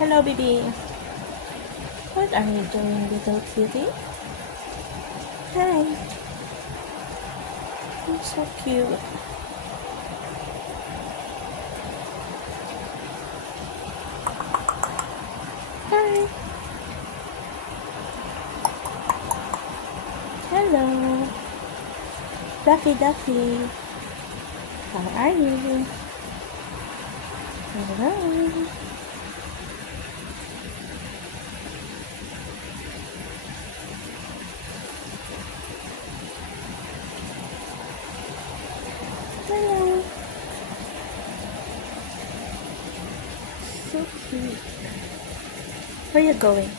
Hello, baby. What are you doing, little cutie? Hi. You're so cute. Hi. Hello. Duffy Duffy. How are you? Hello. Hello. So cute. Where are you going?